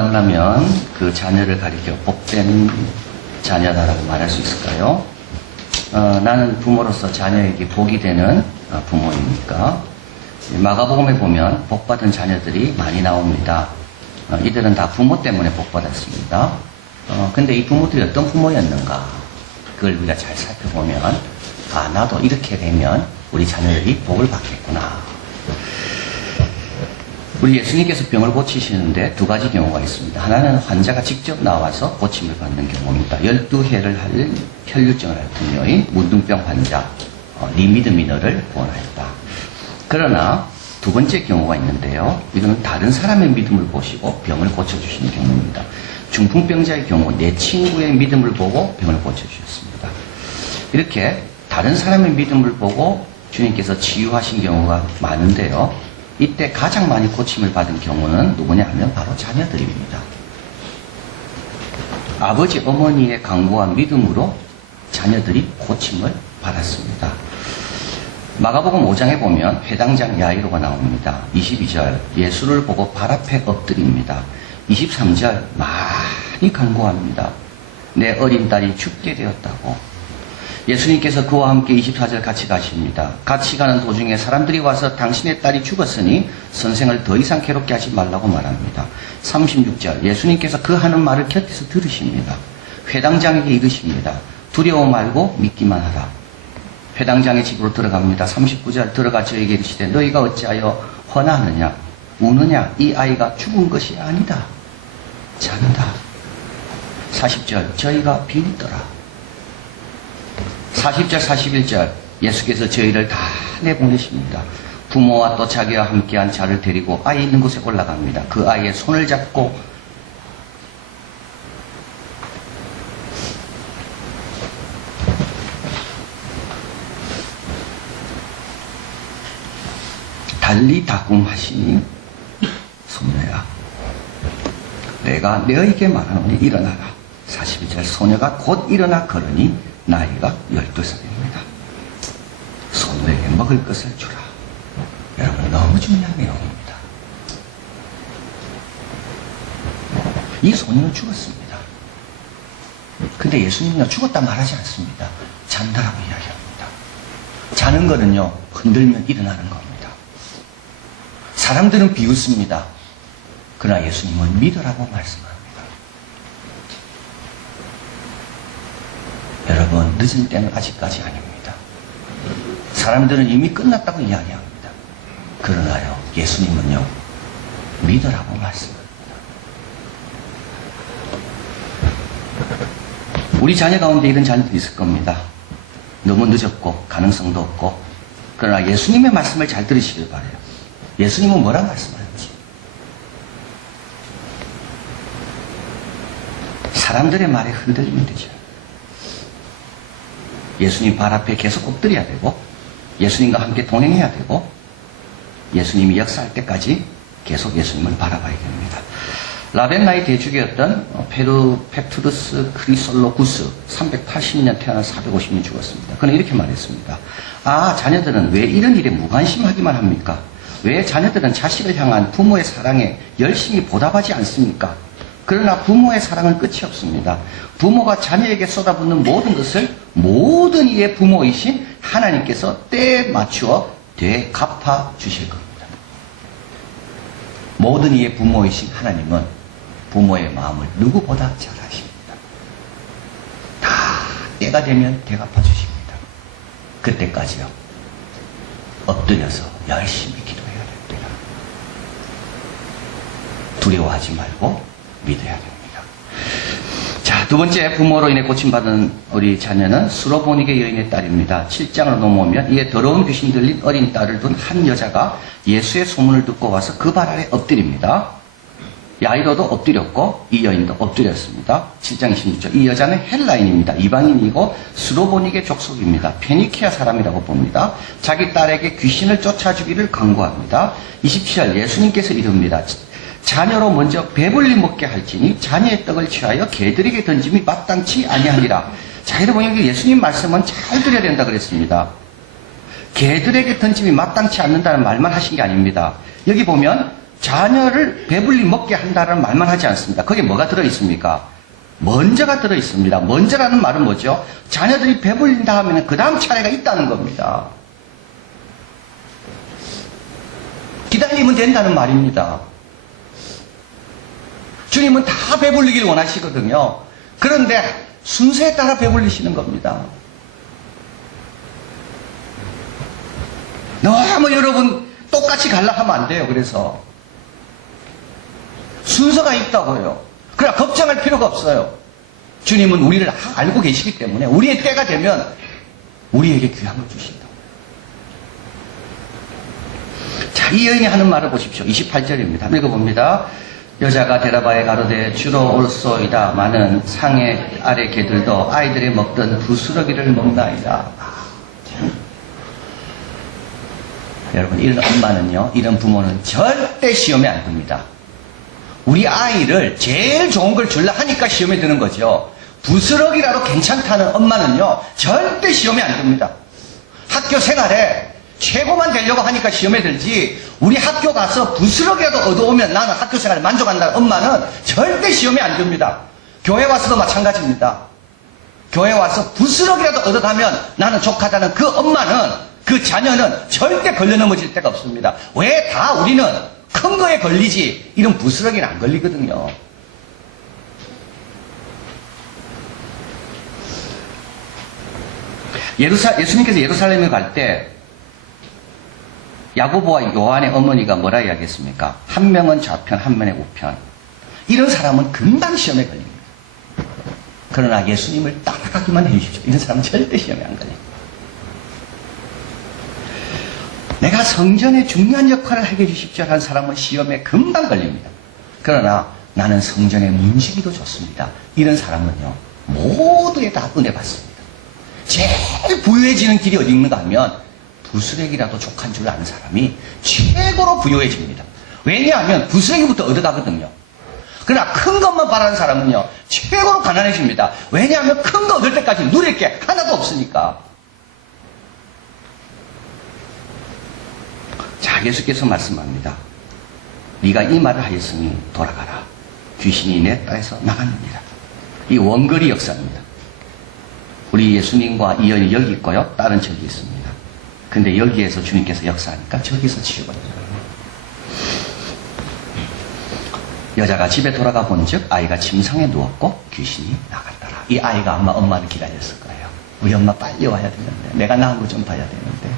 만나면 그 자녀를 가리켜 복된 자녀다라고 말할 수 있을까요? 나는 부모로서 자녀에게 복이 되는 부모이니까. 마가복음에 보면 복받은 자녀들이 많이 나옵니다. 이들은 다 부모 때문에 복받았습니다. 근데 이 부모들이 어떤 부모였는가? 그걸 우리가 잘 살펴보면, 나도 이렇게 되면 우리 자녀들이 복을 받겠구나. 우리 예수님께서 병을 고치시는데 두 가지 경우가 있습니다. 하나는 환자가 직접 나와서 고침을 받는 경우입니다. 12해를 할 혈류증을 앓던 여인, 문둥병 환자, 네 믿음이 너를 구원하였다. 그러나 두 번째 경우가 있는데요. 이거는 다른 사람의 믿음을 보시고 병을 고쳐주시는 경우입니다. 중풍병자의 경우 내 친구의 믿음을 보고 병을 고쳐주셨습니다. 이렇게 다른 사람의 믿음을 보고 주님께서 치유하신 경우가 많은데요. 이때 가장 많이 고침을 받은 경우는 누구냐 하면 바로 자녀들입니다. 아버지, 어머니의 강구와 믿음으로 자녀들이 고침을 받았습니다. 마가복음 5장에 보면 회당장 야이로가 나옵니다. 22절 예수를 보고 발 앞에 엎드립니다. 23절 많이 간구합니다. 내 어린 딸이 죽게 되었다고. 예수님께서 그와 함께 24절 같이 가십니다. 같이 가는 도중에 사람들이 와서 당신의 딸이 죽었으니 선생을 더 이상 괴롭게 하지 말라고 말합니다. 36절 예수님께서 그 하는 말을 곁에서 들으십니다. 회당장에게 이르십니다. 두려워 말고 믿기만 하라. 회당장의 집으로 들어갑니다. 39절 들어가 저에게 이르시되 너희가 어찌하여 헌하느냐 우느냐 이 아이가 죽은 것이 아니다. 잔다. 40절 저희가 비웃더라. 40절 41절 예수께서 저희를 다 내보내십니다. 부모와 또 자기와 함께한 자를 데리고 아이 있는 곳에 올라갑니다. 그 아이의 손을 잡고 달리 다굼하시니 소녀야 내가 너에게 말하노니 일어나라. 42절 소녀가 곧 일어나 걸으니 나이가 12살입니다. 소녀에게 먹을 것을 주라. 여러분 너무 중요한 내용입니다. 이 소녀는 죽었습니다. 근데 예수님은 죽었다 말하지 않습니다. 잔다라고 이야기합니다. 자는 거는요 흔들면 일어나는 겁니다. 사람들은 비웃습니다. 그러나 예수님은 믿으라고 말씀합니다. 여러분 늦은 때는 아직까지 아닙니다. 사람들은 이미 끝났다고 이야기합니다. 그러나요 예수님은요 믿으라고 말씀합니다. 우리 자녀 가운데 이런 자녀들이 있을 겁니다. 너무 늦었고 가능성도 없고. 그러나 예수님의 말씀을 잘 들으시길 바라요. 예수님은 뭐라 말씀하는지. 사람들의 말에 흔들리면 되죠. 예수님 발 앞에 계속 엎드려야 되고 예수님과 함께 동행해야 되고 예수님이 역사할 때까지 계속 예수님을 바라봐야 됩니다. 라벤나의 대주교였던 페트루스 크리솔로구스 380년 태어나 450년 죽었습니다. 그는 이렇게 말했습니다. 자녀들은 왜 이런 일에 무관심하기만 합니까? 왜 자녀들은 자식을 향한 부모의 사랑에 열심히 보답하지 않습니까? 그러나 부모의 사랑은 끝이 없습니다. 부모가 자녀에게 쏟아붓는 모든 것을 모든 이의 부모이신 하나님께서 때에 맞추어 되갚아 주실 겁니다. 모든 이의 부모이신 하나님은 부모의 마음을 누구보다 잘 아십니다. 다 때가 되면 되갚아 주십니다. 그때까지요. 엎드려서 열심히 기도해야 됩니다. 두려워하지 말고 믿어야 됩니다. 자, 두 번째 부모로 인해 고침받은 우리 자녀는 수로보니게 여인의 딸입니다. 7장으로 넘어오면 이에 더러운 귀신이 들린 어린 딸을 둔 한 여자가 예수의 소문을 듣고 와서 그 발 아래 엎드립니다. 야이로도 엎드렸고 이 여인도 엎드렸습니다. 7장 26절 이 여자는 헬라인입니다. 이방인이고 수로보니게 족속입니다. 페니키아 사람이라고 봅니다. 자기 딸에게 귀신을 쫓아주기를 간구합니다. 27절 예수님께서 이릅니다. 자녀로 먼저 배불리 먹게 할지니 자녀의 떡을 취하여 개들에게 던짐이 마땅치 아니하니라. 자, 여러분 여기 예수님 말씀은 잘 들어야 된다 그랬습니다. 개들에게 던짐이 마땅치 않는다는 말만 하신 게 아닙니다. 여기 보면 자녀를 배불리 먹게 한다는 말만 하지 않습니다. 거기에 뭐가 들어있습니까? 먼저가 들어있습니다. 먼저라는 말은 뭐죠? 자녀들이 배불린다 하면 그 다음 차례가 있다는 겁니다. 기다리면 된다는 말입니다. 주님은 다 배불리길 원하시거든요. 그런데 순서에 따라 배불리시는 겁니다. 너무 여러분 똑같이 갈라 하면 안 돼요. 그래서 순서가 있다고요. 그러나 걱정할 필요가 없어요. 주님은 우리를 다 알고 계시기 때문에 우리의 때가 되면 우리에게 귀함을 주신다. 자, 이 여인이 하는 말을 보십시오. 28절입니다. 읽어봅니다. 여자가 대답하여 가로되 주로 올소이다. 많은 상해 아래 개들도 아이들이 먹던 부스러기를 먹나이다. 여러분, 이런 엄마는요, 이런 부모는 절대 시험에 안 듭니다. 우리 아이를 제일 좋은 걸 주려 하니까 시험에 드는 거죠. 부스러기라도 괜찮다는 엄마는요, 절대 시험에 안 듭니다. 학교 생활에 최고만 되려고 하니까 시험에 들지, 우리 학교 가서 부스러기라도 얻어오면 나는 학교 생활에 만족한다는 엄마는 절대 시험에 안 듭니다. 교회 와서도 마찬가지입니다. 교회 와서 부스러기라도 얻어가면 나는 족하다는 그 엄마는, 그 자녀는 절대 걸려 넘어질 데가 없습니다. 왜 다 우리는 큰 거에 걸리지 이런 부스러기는 안 걸리거든요. 예수님께서 예루살렘에 갈 때 야고보와 요한의 어머니가 뭐라 이야기했습니까? 한 명은 좌편, 한 명은 우편. 이런 사람은 금방 시험에 걸립니다. 그러나 예수님을 따라가기만 해주십시오. 이런 사람은 절대 시험에 안 걸립니다. 내가 성전에 중요한 역할을 하게 해주십시오 하는 사람은 시험에 금방 걸립니다. 그러나 나는 성전의 문지기도 좋습니다. 이런 사람은요, 모두에 다 은혜 받습니다. 제일 부유해지는 길이 어디 있는가 하면 부스러기라도 족한 줄 아는 사람이 최고로 부유해집니다. 왜냐하면 부스러기부터 얻어가거든요. 그러나 큰 것만 바라는 사람은요, 최고로 가난해집니다. 왜냐하면 큰 거 얻을 때까지 누릴 게 하나도 없으니까. 자, 예수께서 말씀합니다. 네가 이 말을 하였으니 돌아가라. 귀신이 내 딸에서 나갔느니라. 이 원거리 역사입니다. 우리 예수님과 이연이 여기 있고요, 딸은 저기 있습니다. 근데 여기에서 주님께서 역사하니까 저기서 치유받아요. 여자가 집에 돌아가 본즉 아이가 침상에 누웠고 귀신이 나갔더라. 이 아이가 아마 엄마를 기다렸을 거예요. 우리 엄마 빨리 와야 되는데, 내가 나은 거 좀 봐야 되는데.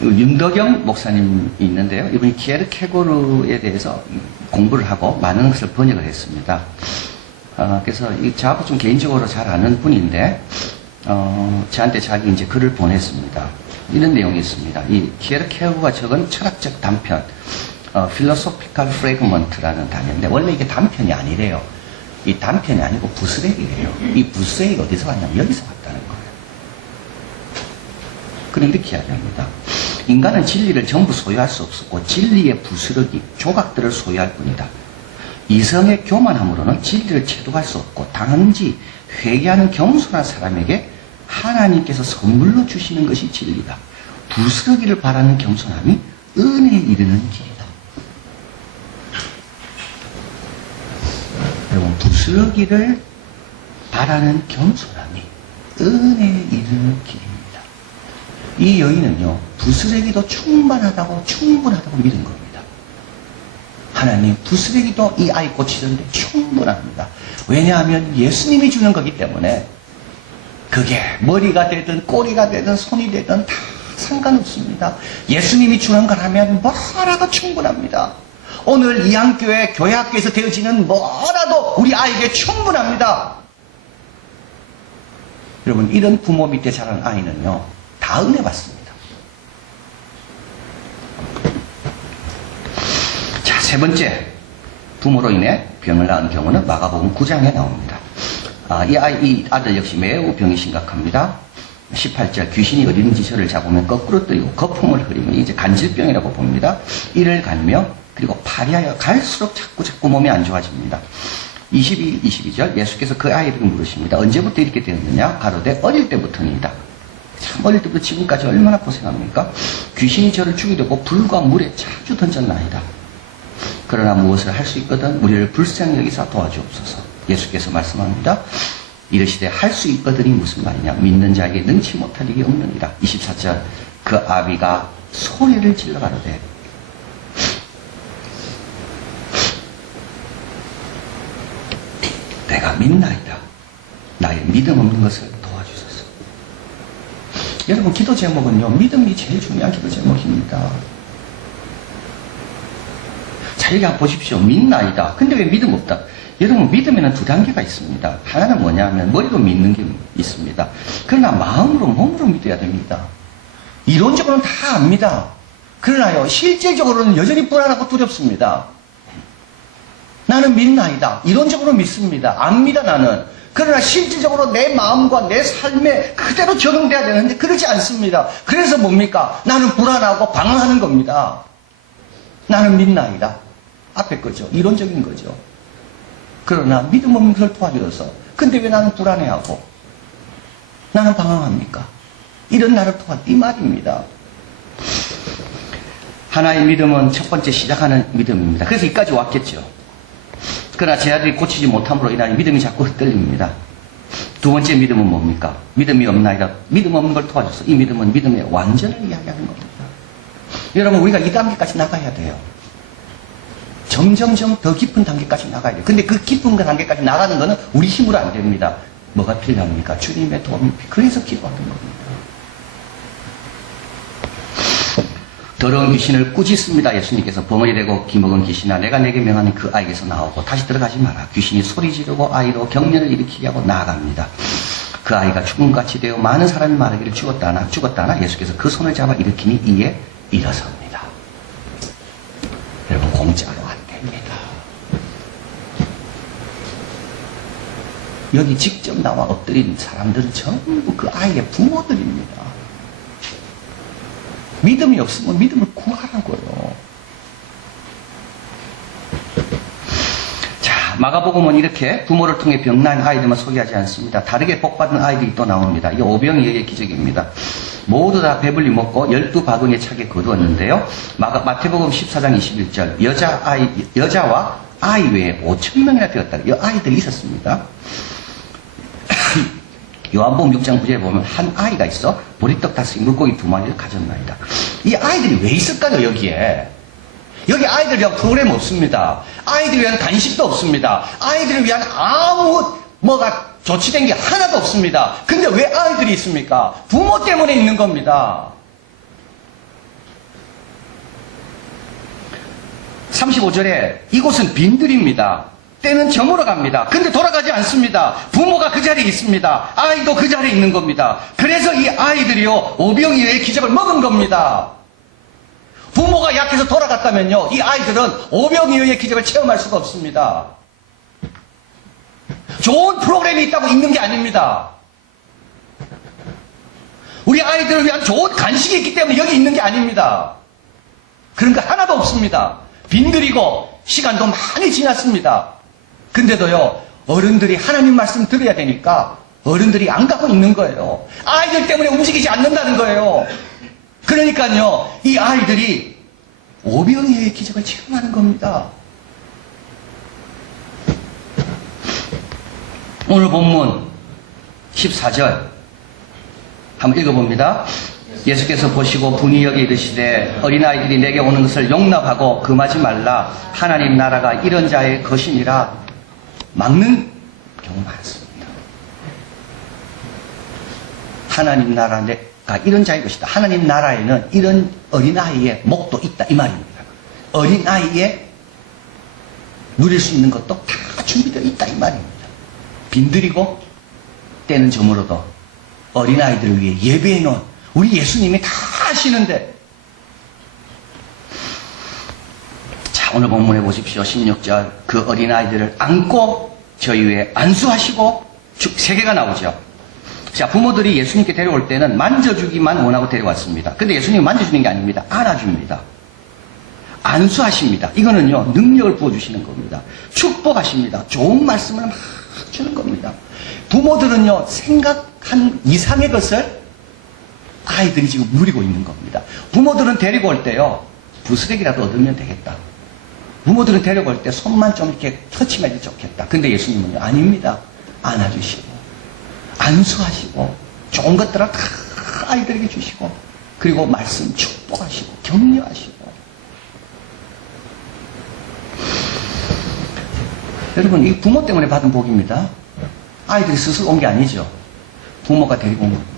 윤덕영 목사님이 있는데요. 이분이 키에르케고르에 대해서 공부를 하고 많은 것을 번역을 했습니다. 그래서 저하고 좀 개인적으로 잘 아는 분인데, 저한테 자기 이제 글을 보냈습니다. 이런 내용이 있습니다. 이 키에르케고르가 적은 철학적 단편, Philosophical Fragment라는 단어인데, 원래 이게 단편이 아니래요. 이 단편이 아니고 부스레기래요. 이 부스레기가 어디서 왔냐면 여기서 왔다는 거예요. 그럼 이렇게 이야기합니다. 인간은 진리를 전부 소유할 수 없었고 진리의 부스러기, 조각들을 소유할 뿐이다. 이성의 교만함으로는 진리를 체득할 수 없고 단지 회개하는 겸손한 사람에게 하나님께서 선물로 주시는 것이 진리다. 부스러기를 바라는 겸손함이 은혜에 이르는 길이다. 여러분, 부스러기를 바라는 겸손함이 은혜에 이르는 길입니다. 이 여인은요, 부스러기도 충분하다고 믿은 겁니다. 하나님, 부스러기도 이 아이 고치는데 충분합니다. 왜냐하면 예수님이 주는 거기 때문에 그게 머리가 되든 꼬리가 되든 손이 되든 다 상관없습니다. 예수님이 주는 거라면 뭐라도 충분합니다. 오늘 이한교회 교회학교에서 되어지는 뭐라도 우리 아이에게 충분합니다. 여러분, 이런 부모 밑에 자란 아이는요, 다 은혜 받습니다. 자, 세 번째, 부모로 인해 병을 낳은 경우는 마가복음 9장에 나옵니다. 이 아들 역시 매우 병이 심각합니다. 18절, 귀신이 어디든지 저를 잡으면 거꾸로 뜨이고 거품을 흐리며 이제 간질병이라고 봅니다. 이를 갈며 그리고 파리하여 갈수록 자꾸 몸이 안 좋아집니다. 22절, 예수께서 그 아이를 물으십니다. 언제부터 이렇게 되었느냐? 가로되 어릴 때부터니이다. 참 어릴 때부터 지금까지 얼마나 고생합니까? 귀신이 저를 죽이려고 불과 물에 자주 던졌나이다. 그러나 무엇을 할 수 있거든 우리를 불쌍히 여기사 도와주옵소서. 예수께서 말씀합니다. 이르시되 할 수 있거든이 무슨 말이냐. 믿는 자에게 능치 못할 일이 없느니라. 24절 그 아비가 소리를 질러 가로되 내가 믿나이다. 나의 믿음 없는 것을 도와주소서. 여러분 기도 제목은요 믿음이 제일 중요한 기도 제목입니다. 자 여기 한번 보십시오. 믿나이다. 근데 왜 믿음 없다? 여러분 믿음에는 두 단계가 있습니다. 하나는 뭐냐면 머리로 믿는 게 있습니다. 그러나 마음으로 몸으로 믿어야 됩니다. 이론적으로는 다 압니다. 그러나요 실제적으로는 여전히 불안하고 두렵습니다. 나는 믿나이다. 이론적으로 믿습니다. 압니다 나는. 그러나 실질적으로 내 마음과 내 삶에 그대로 적용돼야 되는데 그러지 않습니다. 그래서 뭡니까? 나는 불안하고 방황하는 겁니다. 나는 믿나이다. 앞에 거죠. 이론적인 거죠. 그러나 믿음 없는 것을 도와줘서 근데 왜 나는 불안해하고 나는 방황합니까? 이런 나를 도와 이 말입니다. 하나의 믿음은 첫 번째 시작하는 믿음입니다. 그래서 여기까지 왔겠죠. 그러나 제 아들이 고치지 못함으로 인하여 믿음이 자꾸 흩날립니다. 두 번째 믿음은 뭡니까? 믿음이 없나이다. 믿음 없는 걸 도와줘서 이 믿음은 믿음의 완전을 이야기하는 겁니다. 여러분 우리가 이 단계까지 나가야 돼요. 점점점 더 깊은 단계까지 나가야 돼요. 근데 그 깊은 단계까지 나가는 것은 우리 힘으로 안 됩니다. 뭐가 필요합니까? 주님의 도움이 필요합니다. 그래서 기도하는 겁니다. 더러운 귀신을 꾸짖습니다. 예수님께서 벙어리 되고 기먹은 귀신아 내가 내게 명하는 그 아이에게서 나오고 다시 들어가지 마라. 귀신이 소리 지르고 아이로 격려를 일으키게 하고 나아갑니다. 그 아이가 죽음같이 되어 많은 사람이 말하기를 죽었다나 예수께서 그 손을 잡아 일으키니 이에 일어섭니다. 여러분 공짜로 안 됩니다. 여기 직접 나와 엎드린 사람들은 전부 그 아이의 부모들입니다. 믿음이 없으면 믿음을 구하라고요. 자, 마가복음은 이렇게 부모를 통해 병난 아이들만 소개하지 않습니다. 다르게 복받은 아이들이 또 나옵니다. 이 오병이어의 기적입니다. 모두 다 배불리 먹고 12바구니에 차게 거두었는데요. 마태복음 14장 21절 여자와 아이 외에 5,000명이나 되었다. 이 아이들이 있었습니다. 요한복음 6장 9절에 보면 한 아이가 있어 보리떡 5개 물고기 2마리를 가졌나이다. 이 아이들이 왜 있을까요 여기에? 여기 아이들 위한 프로그램 없습니다. 아이들 위한 간식도 없습니다. 아이들을 위한 아무 뭐가 조치된 게 하나도 없습니다. 근데 왜 아이들이 있습니까? 부모 때문에 있는 겁니다. 35절에 이곳은 빈들입니다. 때는 저물어 갑니다. 근데 돌아가지 않습니다. 부모가 그 자리에 있습니다. 아이도 그 자리에 있는 겁니다. 그래서 이 아이들이요 오병이어의 기적을 먹은 겁니다. 부모가 약해서 돌아갔다면요 이 아이들은 오병이어의 기적을 체험할 수가 없습니다. 좋은 프로그램이 있다고 있는 게 아닙니다. 우리 아이들을 위한 좋은 간식이 있기 때문에 여기 있는 게 아닙니다. 그런 거 하나도 없습니다. 빈들이고 시간도 많이 지났습니다. 근데도요 어른들이 하나님 말씀 들어야 되니까 어른들이 안 가고 있는 거예요. 아이들 때문에 움직이지 않는다는 거예요. 그러니까요 이 아이들이 오병이어의 기적을 체험하는 겁니다. 오늘 본문 14절 한번 읽어봅니다. 예수께서 보시고 분이 여기 이르시되 어린아이들이 내게 오는 것을 용납하고 금하지 말라. 하나님 나라가 이런 자의 것이니라. 막는 경우 많습니다. 하나님 나라가 이런 자의 것이다. 하나님 나라에는 이런 어린아이의 목도 있다 이 말입니다. 어린아이의 누릴 수 있는 것도 다 준비되어 있다 이 말입니다. 빈들이고 때는 저물어도 어린아이들을 위해 예배해 놓은 우리 예수님이 다 하시는데 자 오늘 본문에 보십시오. 16절 그 어린아이들을 안고 저희 위에 안수하시고 세 개가 나오죠. 자 부모들이 예수님께 데려올 때는 만져주기만 원하고 데려왔습니다. 근데 예수님은 만져주는 게 아닙니다. 안아줍니다. 안수하십니다. 이거는요 능력을 부어주시는 겁니다. 축복하십니다. 좋은 말씀을 막 주는 겁니다. 부모들은요 생각한 이상의 것을 아이들이 지금 누리고 있는 겁니다. 부모들은 데리고 올 때요, 부스러기라도 얻으면 되겠다. 부모들은 데리고 올 때 손만 좀 이렇게 터치면 좋겠다. 근데 예수님은요, 아닙니다. 안아주시고, 안수하시고, 좋은 것들을 다 아이들에게 주시고, 그리고 말씀 축복하시고, 격려하시고. 여러분, 이 부모 때문에 받은 복입니다. 아이들이 스스로 온 게 아니죠. 부모가 데리고 온 겁니다.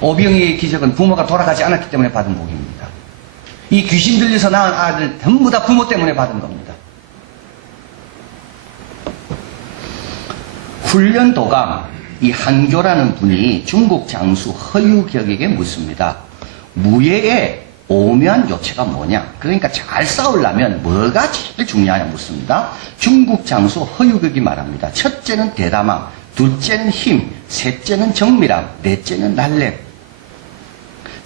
오병이의 기적은 부모가 돌아가지 않았기 때문에 받은 복입니다. 이 귀신 들려서 낳은 아들 전부 다 부모 때문에 받은 겁니다. 훈련도감 이 한교라는 분이 중국 장수 허유격에게 묻습니다. 무예의 오묘한 요체가 뭐냐? 그러니까 잘 싸우려면 뭐가 제일 중요하냐 묻습니다. 중국 장수 허유격이 말합니다. 첫째는 대담함, 둘째는 힘, 셋째는 정밀함, 넷째는 날래.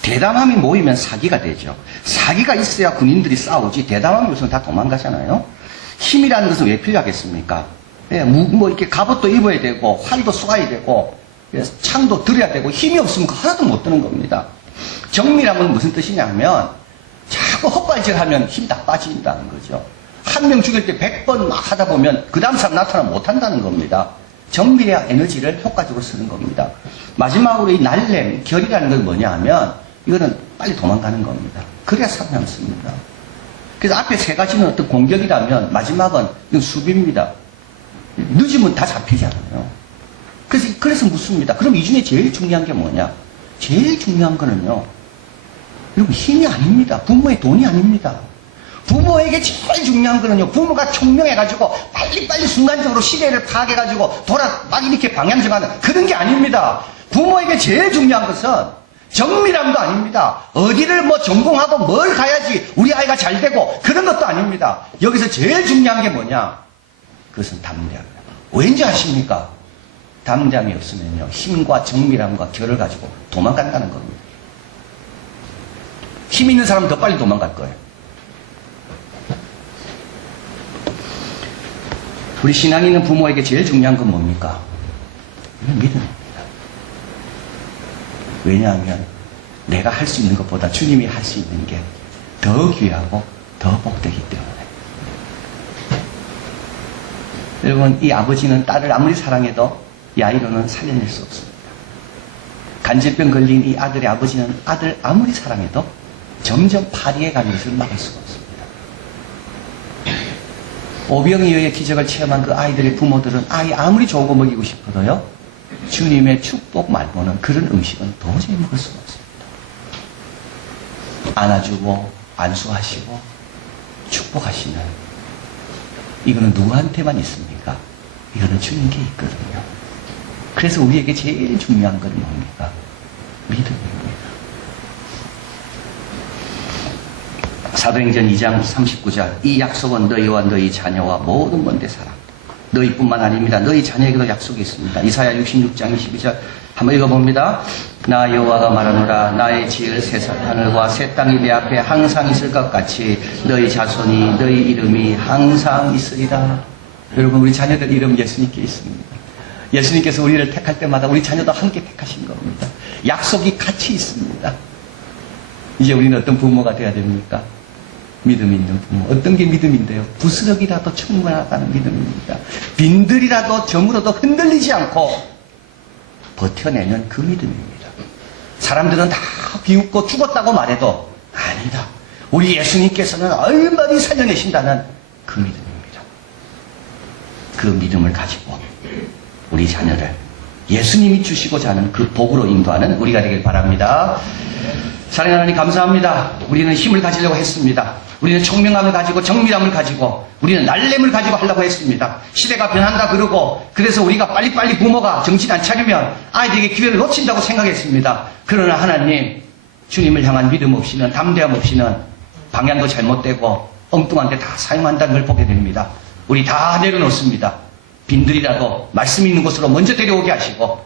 대담함이 모이면 사기가 되죠. 사기가 있어야 군인들이 싸우지. 대담함이 없으면 다 도망가잖아요. 힘이라는 것은 왜 필요하겠습니까? 예, 뭐 이렇게 갑옷도 입어야 되고 활도 쏘아야 되고 창도 들어야 되고 힘이 없으면 하나도 못 드는 겁니다. 정밀함은 무슨 뜻이냐 하면 자꾸 헛발질하면 힘이 다 빠진다는 거죠. 한 명 죽일 때 100번 막 하다 보면 그 다음 사람 나타나 못한다는 겁니다. 정밀해야 에너지를 효과적으로 쓰는 겁니다. 마지막으로 이 날렘, 결이라는 건 뭐냐 하면 이거는 빨리 도망가는 겁니다. 그래야 살아남습니다. 그래서 앞에 세 가지는 어떤 공격이라면 마지막은 이건 수비입니다. 늦으면 다 잡히잖아요. 그래서 묻습니다. 그럼 이 중에 제일 중요한 게 뭐냐? 제일 중요한 거는요, 여러분 힘이 아닙니다. 부모의 돈이 아닙니다. 부모에게 제일 중요한 거는요, 부모가 총명해가지고 빨리빨리 순간적으로 시대를 파악해가지고 막 이렇게 방향 정하는 그런 게 아닙니다. 부모에게 제일 중요한 것은 정밀함도 아닙니다. 어디를 뭐 전공하고 뭘 가야지 우리 아이가 잘 되고 그런 것도 아닙니다. 여기서 제일 중요한 게 뭐냐? 그것은 담대함입니다. 왠지 아십니까? 담대함이 없으면요, 힘과 정밀함과 결을 가지고 도망간다는 겁니다. 힘 있는 사람은 더 빨리 도망갈 거예요. 우리 신앙 있는 부모에게 제일 중요한 건 뭡니까? 믿음입니다. 왜냐하면 내가 할 수 있는 것보다 주님이 할 수 있는 게 더 귀하고 더 복되기 때문에. 여러분, 이 아버지는 딸을 아무리 사랑해도 이 아이로는 살려낼 수 없습니다. 간질병 걸린 이 아들의 아버지는 아들 아무리 사랑해도 점점 파리에 가는 것을 막을 수가 없습니다. 오병이어의 기적을 체험한 그 아이들의 부모들은 아이 아무리 좋은 거 먹이고 싶어도요, 주님의 축복 말고는 그런 음식은 도저히 먹을 수가 없습니다. 안아주고 안수하시고 축복하시는, 이거는 누구한테만 있습니까? 이거는 주님께 있거든요. 그래서 우리에게 제일 중요한 건 뭡니까? 믿음입니다. 사도행전 2장 39절, 이 약속은 너희와 너희 자녀와 모든 먼데 사람, 너희뿐만 아닙니다. 너희 자녀에게도 약속이 있습니다. 이사야 66장 22절 한번 읽어봅니다. 나 여호와가 말하노라, 나의 지을 새 하늘과 새 땅이 내 앞에 항상 있을 것 같이 너희 자손이 너희 이름이 항상 있으리라. 여러분, 우리 자녀들 이름 예수님께 있습니다. 예수님께서 우리를 택할 때마다 우리 자녀도 함께 택하신 겁니다. 약속이 같이 있습니다. 이제 우리는 어떤 부모가 되어야 됩니까? 믿음 있는 부모. 어떤 게 믿음인데요? 부스럭이라도 충분하다는 믿음입니다. 빈들이라도 점으로도 흔들리지 않고 버텨내는 그 믿음입니다. 사람들은 다 비웃고 죽었다고 말해도 아니다. 우리 예수님께서는 얼마나 살려내신다는 그 믿음입니다. 그 믿음을 가지고 우리 자녀를 예수님이 주시고자 하는 그 복으로 인도하는 우리가 되길 바랍니다. 사랑하는 하나님 감사합니다. 우리는 힘을 가지려고 했습니다. 우리는 총명함을 가지고 정밀함을 가지고 우리는 날렘을 가지고 하려고 했습니다. 시대가 변한다 그러고 그래서 우리가 빨리빨리 부모가 정신 안 차리면 아이들에게 기회를 놓친다고 생각했습니다. 그러나 하나님, 주님을 향한 믿음 없이는, 담대함 없이는 방향도 잘못되고 엉뚱한 데 다 사용한다는 걸 보게 됩니다. 우리 다 내려놓습니다. 빈들이라도 말씀 있는 곳으로 먼저 데려오게 하시고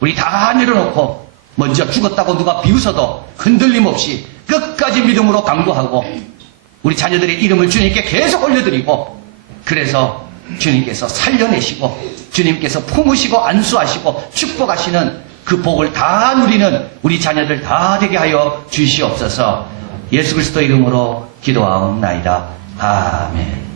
우리 다 내려놓고 먼저 죽었다고 누가 비웃어도 흔들림 없이 끝까지 믿음으로 강구하고 우리 자녀들의 이름을 주님께 계속 올려드리고, 그래서 주님께서 살려내시고 주님께서 품으시고 안수하시고 축복하시는 그 복을 다 누리는 우리 자녀들 다 되게 하여 주시옵소서. 예수 그리스도 이름으로 기도하옵나이다. 아멘.